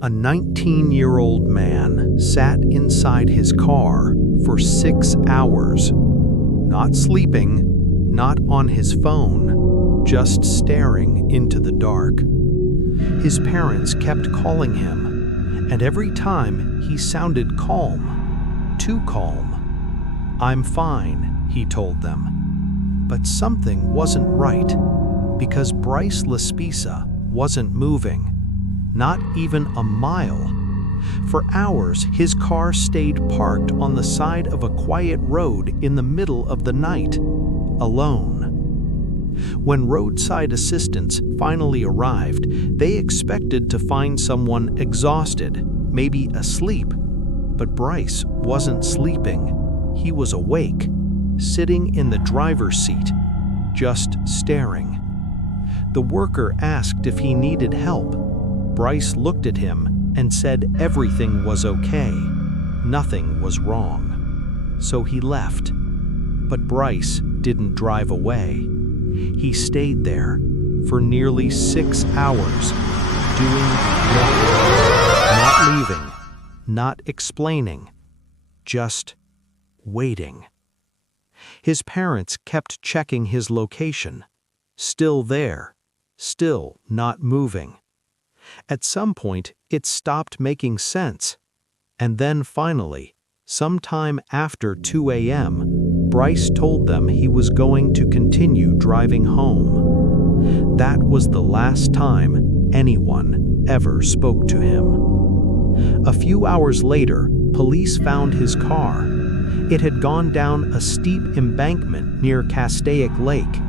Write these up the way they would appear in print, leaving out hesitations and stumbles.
A 19-year-old man sat inside his car for 6 hours, not sleeping, not on his phone, just staring into the dark. His parents kept calling him, and every time he sounded calm, too calm. "I'm fine," he told them. But something wasn't right, because Bryce Laspisa wasn't moving, not even a mile. For hours, his car stayed parked on the side of a quiet road in the middle of the night, alone. When roadside assistance finally arrived, they expected to find someone exhausted, maybe asleep. But Bryce wasn't sleeping. He was awake, sitting in the driver's seat, just staring. The worker asked if he needed help. Bryce looked at him and said everything was okay. Nothing was wrong. So he left. But Bryce didn't drive away. He stayed there for nearly 6 hours, doing nothing, not leaving, not explaining, just waiting. His parents kept checking his location. Still there, still not moving. At some point, it stopped making sense. And then finally, sometime after 2 a.m., Bryce told them he was going to continue driving home. That was the last time anyone ever spoke to him. A few hours later, police found his car. It had gone down a steep embankment near Castaic Lake.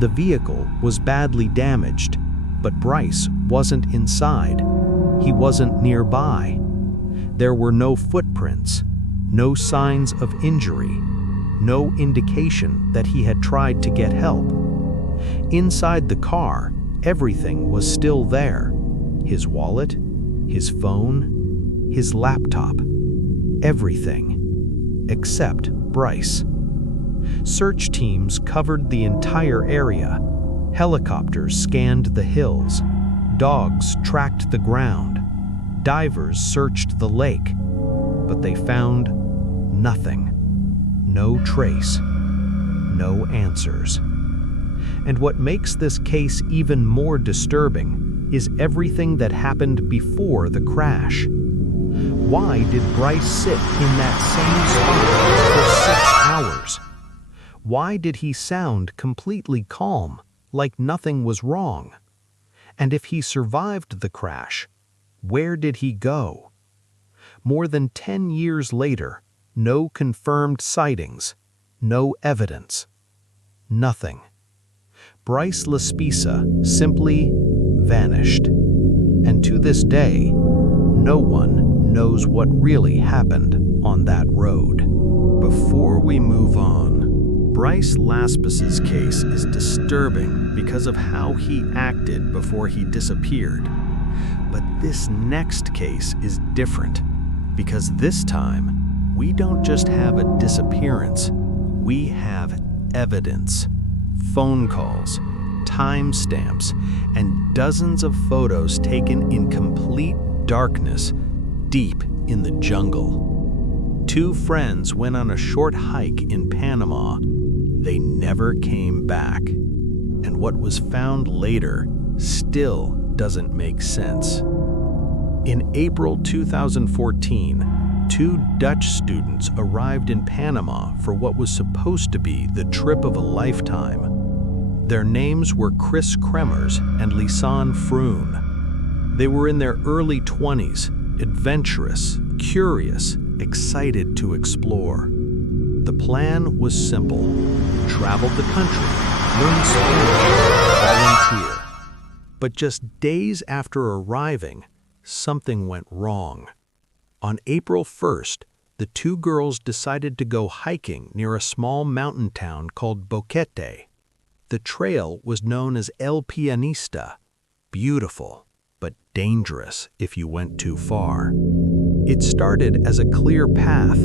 The vehicle was badly damaged, but Bryce wasn't inside. He wasn't nearby. There were no footprints, no signs of injury, no indication that he had tried to get help. Inside the car, everything was still there. His wallet, his phone, his laptop, everything, except Bryce. Search teams covered the entire area. Helicopters scanned the hills. Dogs tracked the ground. Divers searched the lake. But they found nothing. No trace. No answers. And what makes this case even more disturbing is everything that happened before the crash. Why did Bryce sit in that same spot for 6 hours? Why did he sound completely calm, like nothing was wrong? And if he survived the crash, where did he go? More than 10 years later, no confirmed sightings, no evidence, nothing. Bryce Laspisa simply vanished. And to this day, no one knows what really happened on that road. Before we move on, Bryce Laspis's case is disturbing because of how he acted before he disappeared. But this next case is different, because this time, we don't just have a disappearance, we have evidence. Phone calls, timestamps, and dozens of photos taken in complete darkness, deep in the jungle. Two friends went on a short hike in Panama. They never came back. And what was found later still doesn't make sense. In April 2014, two Dutch students arrived in Panama for what was supposed to be the trip of a lifetime. Their names were Chris Kremers and Lisanne Froon. They were in their early 20s, adventurous, curious, excited to explore. The plan was simple: travel the country, learn Spanish, volunteer. But just days after arriving, something went wrong. On April 1st, the two girls decided to go hiking near a small mountain town called Boquete. The trail was known as El Pianista, beautiful, but dangerous if you went too far. It started as a clear path,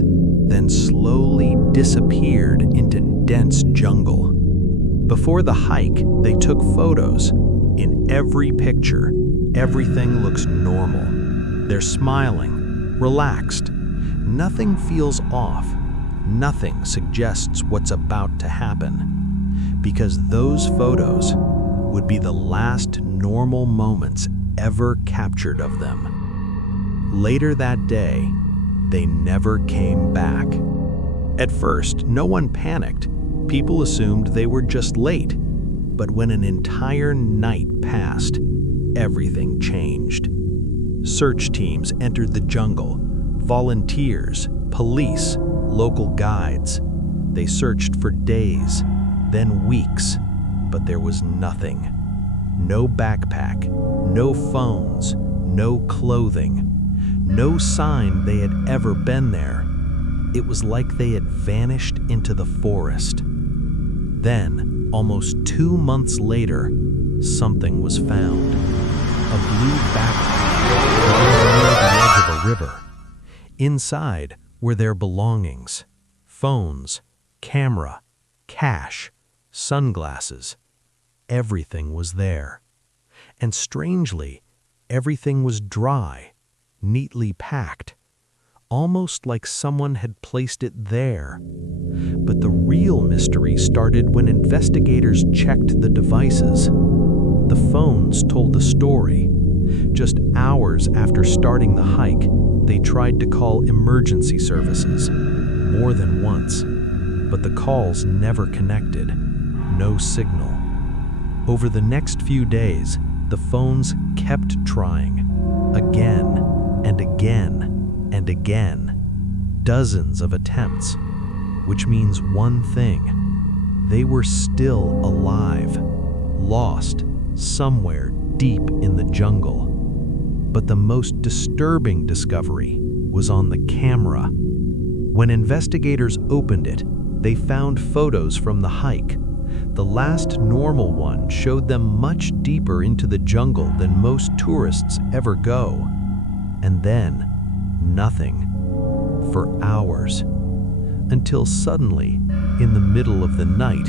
then slowly disappeared into dense jungle. Before the hike, they took photos. In every picture, everything looks normal. They're smiling, relaxed. Nothing feels off. Nothing suggests what's about to happen. Because those photos would be the last normal moments ever captured of them. Later that day, they never came back. At first, no one panicked. People assumed they were just late. But when an entire night passed, everything changed. Search teams entered the jungle, volunteers, police, local guides. They searched for days, then weeks, but there was nothing. No backpack, no phones, no clothing, no sign they had ever been there. It was like they had vanished into the forest. Then, almost 2 months later, something was found. A blue backpack near the edge of a river. Inside were their belongings: phones, camera, cash, sunglasses. Everything was there. And strangely, everything was dry, neatly packed, almost like someone had placed it there. But the real mystery started when investigators checked the devices. The phones told the story. Just hours after starting the hike, they tried to call emergency services, more than once. But the calls never connected. No signal. Over the next few days, the phones kept trying. Again and again and again. Dozens of attempts. Which means one thing. They were still alive. Lost somewhere deep in the jungle. But the most disturbing discovery was on the camera. When investigators opened it, they found photos from the hike. The last normal one showed them much deeper into the jungle than most tourists ever go. And then, nothing. For hours. Until suddenly, in the middle of the night,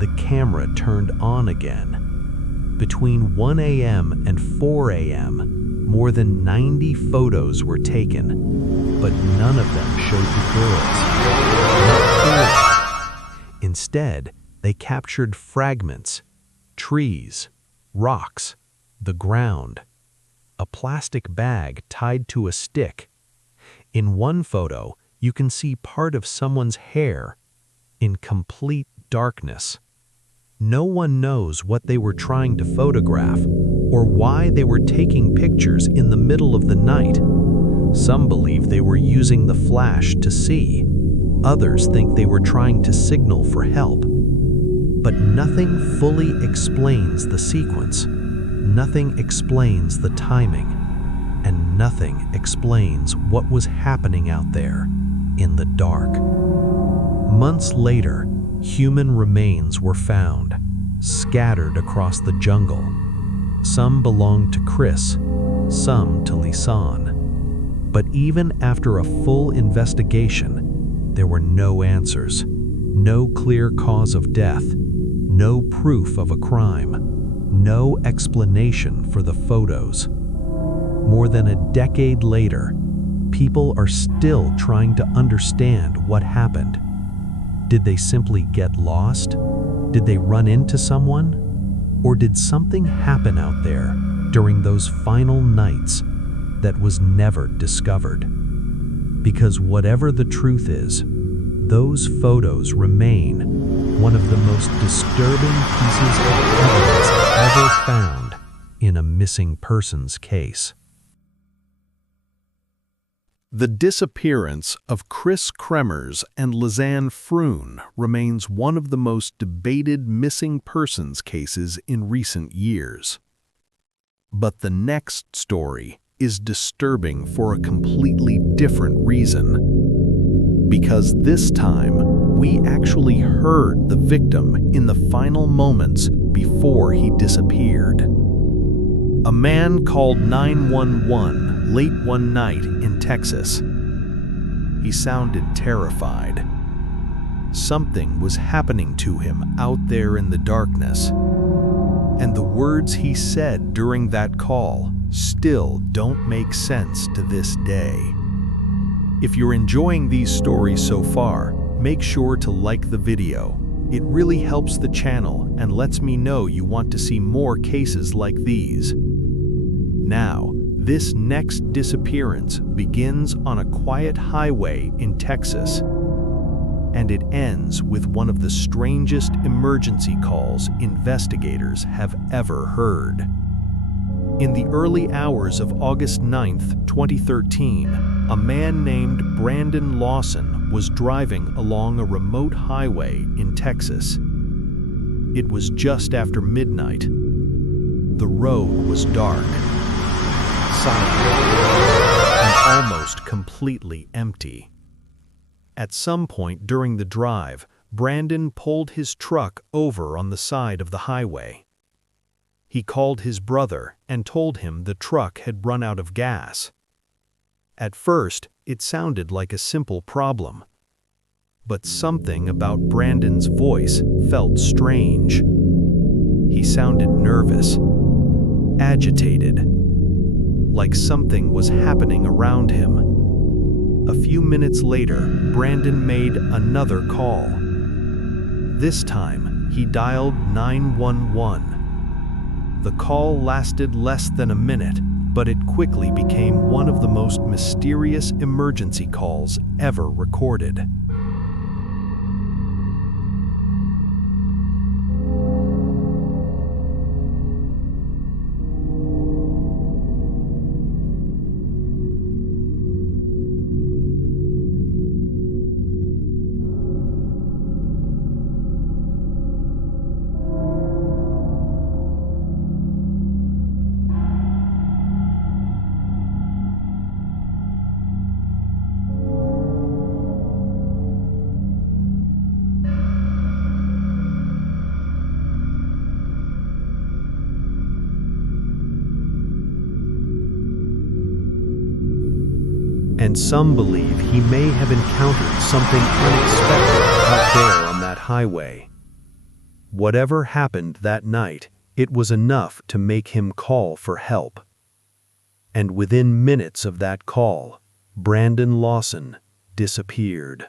the camera turned on again. Between 1 a.m. and 4 a.m., more than 90 photos were taken, but none of them showed the girls. Not clearly. Instead, they captured fragments, trees, rocks, the ground, a plastic bag tied to a stick. In one photo, you can see part of someone's hair in complete darkness. No one knows what they were trying to photograph or why they were taking pictures in the middle of the night. Some believe they were using the flash to see. Others think they were trying to signal for help. But nothing fully explains the sequence. Nothing explains the timing. And nothing explains what was happening out there in the dark. Months later, human remains were found, scattered across the jungle. Some belonged to Chris, some to Lisan. But even after a full investigation, there were no answers, no clear cause of death, no proof of a crime, no explanation for the photos. More than a decade later, people are still trying to understand what happened. Did they simply get lost? Did they run into someone? Or did something happen out there during those final nights that was never discovered? Because whatever the truth is, those photos remain one of the most disturbing pieces of evidence ever found in a missing persons case. The disappearance of Chris Kremers and Lisanne Froon remains one of the most debated missing persons cases in recent years. But the next story is disturbing for a completely different reason. Because this time, we actually heard the victim in the final moments before he disappeared. A man called 911 late one night in Texas. He sounded terrified. Something was happening to him out there in the darkness. And the words he said during that call still don't make sense to this day. If you're enjoying these stories so far, make sure to like the video. It really helps the channel and lets me know you want to see more cases like these. Now, this next disappearance begins on a quiet highway in Texas, and it ends with one of the strangest emergency calls investigators have ever heard. In the early hours of August 9, 2013, a man named Brandon Lawson was driving along a remote highway in Texas. It was just after midnight. The road was dark, silent, and almost completely empty. At some point during the drive, Brandon pulled his truck over on the side of the highway. He called his brother and told him the truck had run out of gas. At first, it sounded like a simple problem. But something about Brandon's voice felt strange. He sounded nervous, agitated, like something was happening around him. A few minutes later, Brandon made another call. This time, he dialed 911. The call lasted less than a minute, but it quickly became one of the most mysterious emergency calls ever recorded. And some believe he may have encountered something unexpected out there on that highway. Whatever happened that night, it was enough to make him call for help. And within minutes of that call, Brandon Lawson disappeared.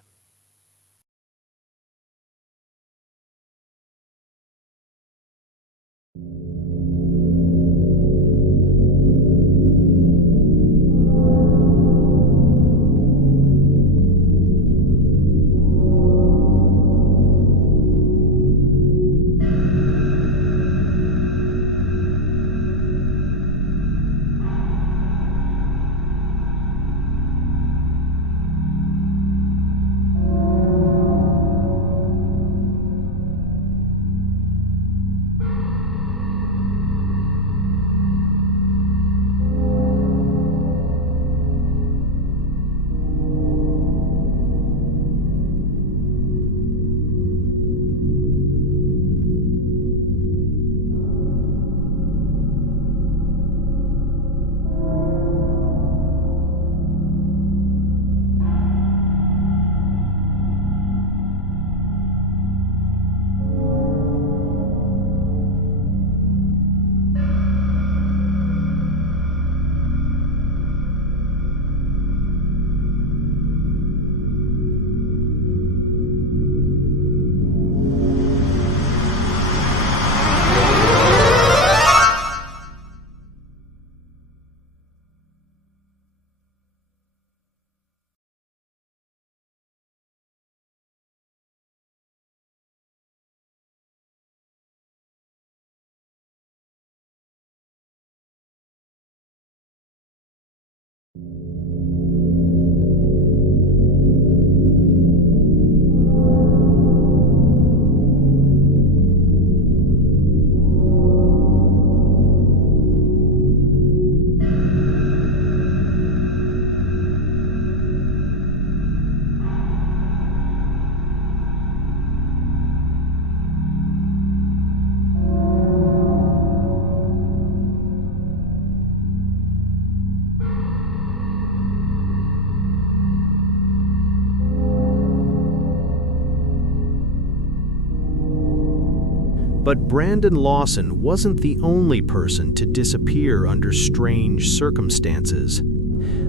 But Brandon Lawson wasn't the only person to disappear under strange circumstances.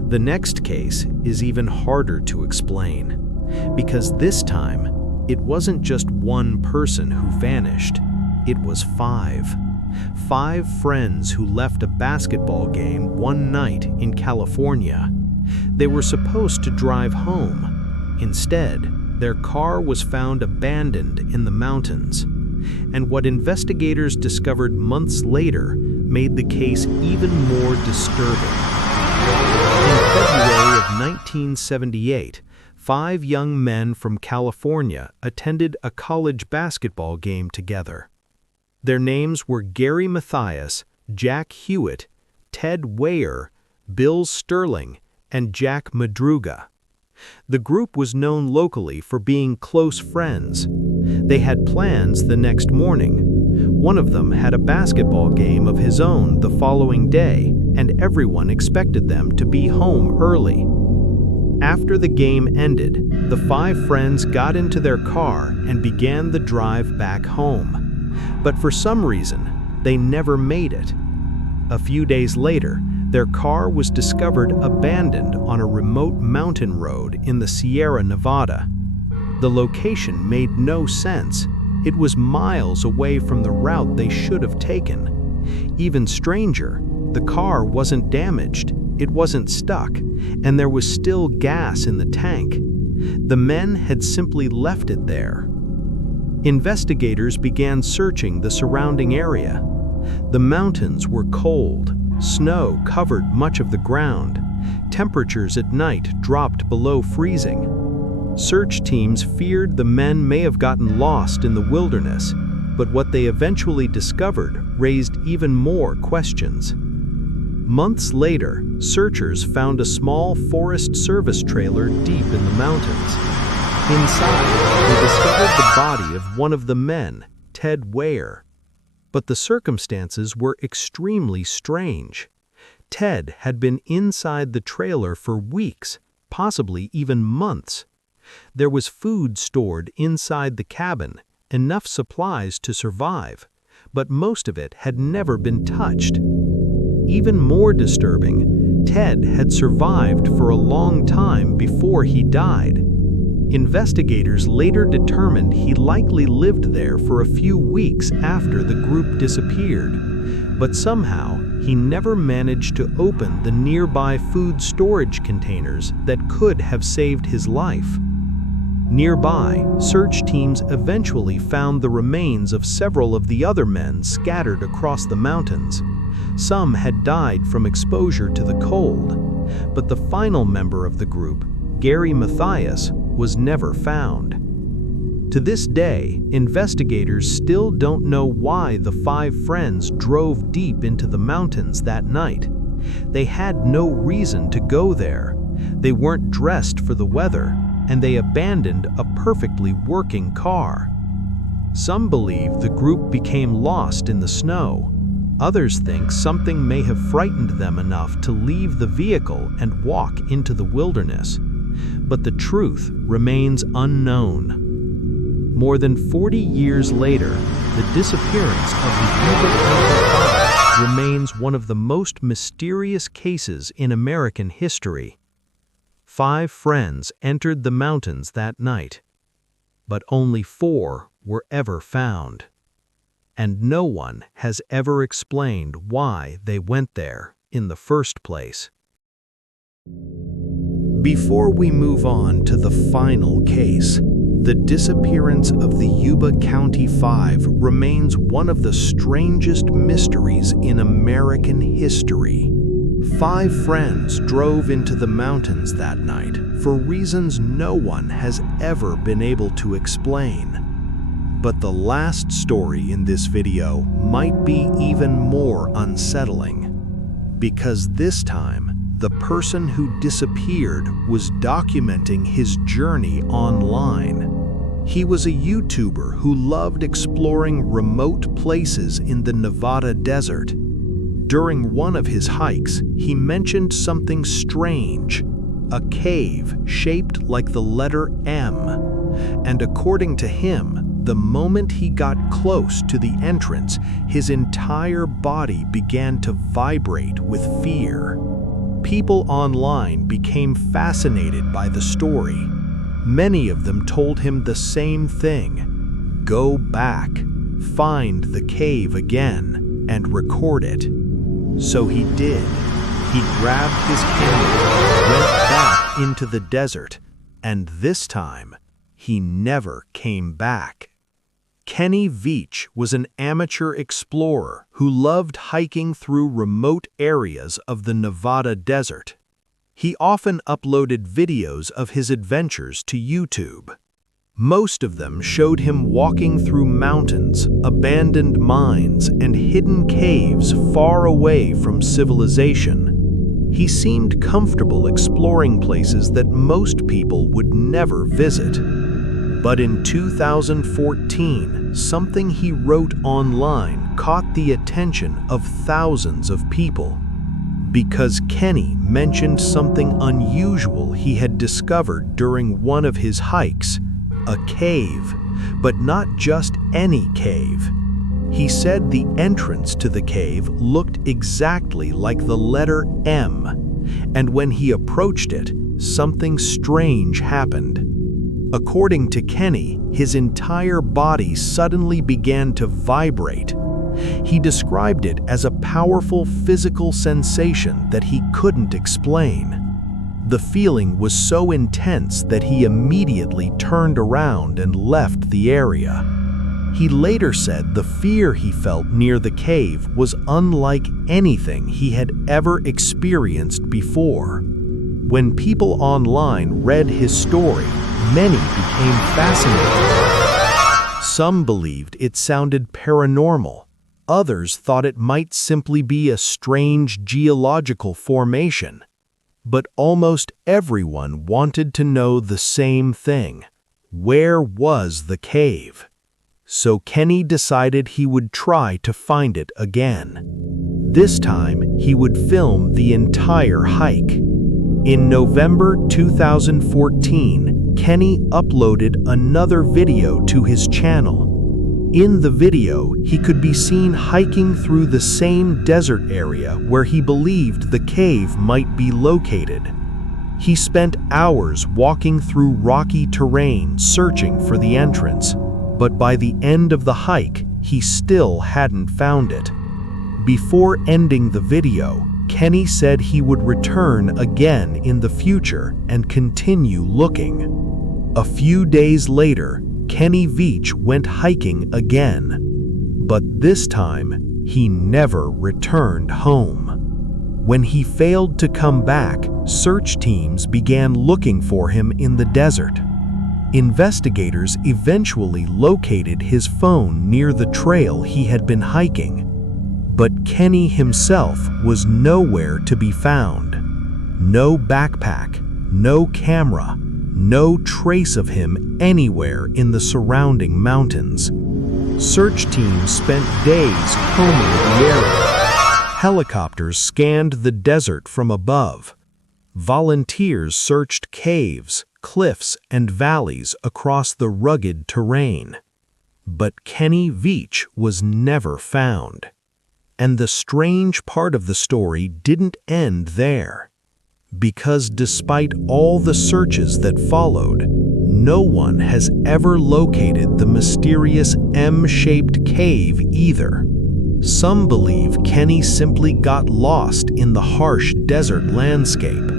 The next case is even harder to explain, because this time, it wasn't just one person who vanished, it was five. Five friends who left a basketball game one night in California. They were supposed to drive home. Instead, their car was found abandoned in the mountains. And what investigators discovered months later made the case even more disturbing. In February of 1978, five young men from California attended a college basketball game together. Their names were Gary Mathias, Jack Hewitt, Ted Weyer, Bill Sterling, and Jack Madruga. The group was known locally for being close friends. They had plans the next morning. One of them had a basketball game of his own the following day, and everyone expected them to be home early. After the game ended, the five friends got into their car and began the drive back home. But for some reason, they never made it. A few days later, their car was discovered abandoned on a remote mountain road in the Sierra Nevada. The location made no sense. It was miles away from the route they should have taken. Even stranger, the car wasn't damaged, it wasn't stuck, and there was still gas in the tank. The men had simply left it there. Investigators began searching the surrounding area. The mountains were cold. Snow covered much of the ground. Temperatures at night dropped below freezing. Search teams feared the men may have gotten lost in the wilderness, but what they eventually discovered raised even more questions. Months later, searchers found a small Forest Service trailer deep in the mountains. Inside, they discovered the body of one of the men, Ted Weyer. But the circumstances were extremely strange. Ted had been inside the trailer for weeks, possibly even months. There was food stored inside the cabin, enough supplies to survive, but most of it had never been touched. Even more disturbing, Ted had survived for a long time before he died. Investigators later determined he likely lived there for a few weeks after the group disappeared, but somehow he never managed to open the nearby food storage containers that could have saved his life. Nearby, search teams eventually found the remains of several of the other men scattered across the mountains. Some had died from exposure to the cold, but the final member of the group, Gary Mathias, was never found. To this day, investigators still don't know why the five friends drove deep into the mountains that night. They had no reason to go there. They weren't dressed for the weather, and they abandoned a perfectly working car. Some believe the group became lost in the snow. Others think something may have frightened them enough to leave the vehicle and walk into the wilderness. But the truth remains unknown. More than 40 years later, the disappearance of the Yuba County Five remains one of the most mysterious cases in American history. Five friends entered the mountains that night, but only 4 were ever found. And no one has ever explained why they went there in the first place. Before we move on to the final case, the disappearance of the Yuba County Five remains one of the strangest mysteries in American history. 5 friends drove into the mountains that night for reasons no one has ever been able to explain. But the last story in this video might be even more unsettling, because this time, the person who disappeared was documenting his journey online. He was a YouTuber who loved exploring remote places in the Nevada desert. During one of his hikes, he mentioned something strange, a cave shaped like the letter M. And according to him, The moment he got close to the entrance, his entire body began to vibrate with fear. People online became fascinated by the story. Many of them told him the same thing: go back, find the cave again, and record it. So he did. He grabbed his camera, went back into the desert, and this time, he never came back. Kenny Veach was an amateur explorer who loved hiking through remote areas of the Nevada desert. He often uploaded videos of his adventures to YouTube. Most of them showed him walking through mountains, abandoned mines, and hidden caves far away from civilization. He seemed comfortable exploring places that most people would never visit. But in 2014, something he wrote online caught the attention of thousands of people. Because Kenny mentioned something unusual he had discovered during one of his hikes, a cave, but not just any cave. He said the entrance to the cave looked exactly like the letter M, and when he approached it, something strange happened. According to Kenny, his entire body suddenly began to vibrate. He described it as a powerful physical sensation that he couldn't explain. The feeling was so intense that he immediately turned around and left the area. He later said the fear he felt near the cave was unlike anything he had ever experienced before. When people online read his story, many became fascinated. Some believed it sounded paranormal. Others thought it might simply be a strange geological formation. But almost everyone wanted to know the same thing: where was the cave? So Kenny decided he would try to find it again. This time, he would film the entire hike. In November 2014, Kenny uploaded another video to his channel. In the video, he could be seen hiking through the same desert area where he believed the cave might be located. He spent hours walking through rocky terrain searching for the entrance, but by the end of the hike, he still hadn't found it. Before ending the video, Kenny said he would return again in the future and continue looking. A few days later, Kenny Veach went hiking again, but this time he never returned home. When he failed to come back, search teams began looking for him in the desert. Investigators eventually located his phone near the trail he had been hiking, but Kenny himself was nowhere to be found. No backpack, no camera, no trace of him anywhere in the surrounding mountains. Search teams spent days combing the area. Helicopters scanned the desert from above. Volunteers searched caves, cliffs, and valleys across the rugged terrain. But Kenny Veach was never found. And the strange part of the story didn't end there. Because despite all the searches that followed, no one has ever located the mysterious M-shaped cave either. Some believe Kenny simply got lost in the harsh desert landscape.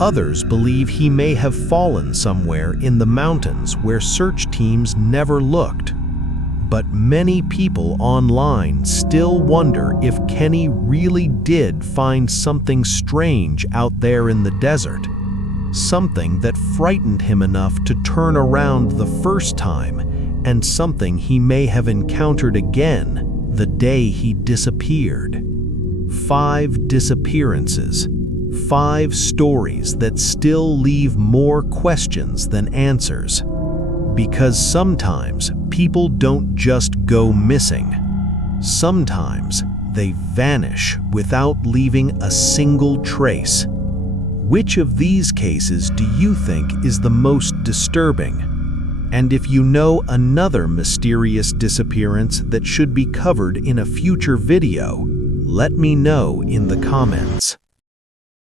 Others believe he may have fallen somewhere in the mountains where search teams never looked. But many people online still wonder if Kenny really did find something strange out there in the desert. Something that frightened him enough to turn around the first time, and something he may have encountered again the day he disappeared. 5 disappearances. 5 stories that still leave more questions than answers. Because sometimes people don't just go missing. Sometimes they vanish without leaving a single trace. Which of these cases do you think is the most disturbing? And if you know another mysterious disappearance that should be covered in a future video, let me know in the comments.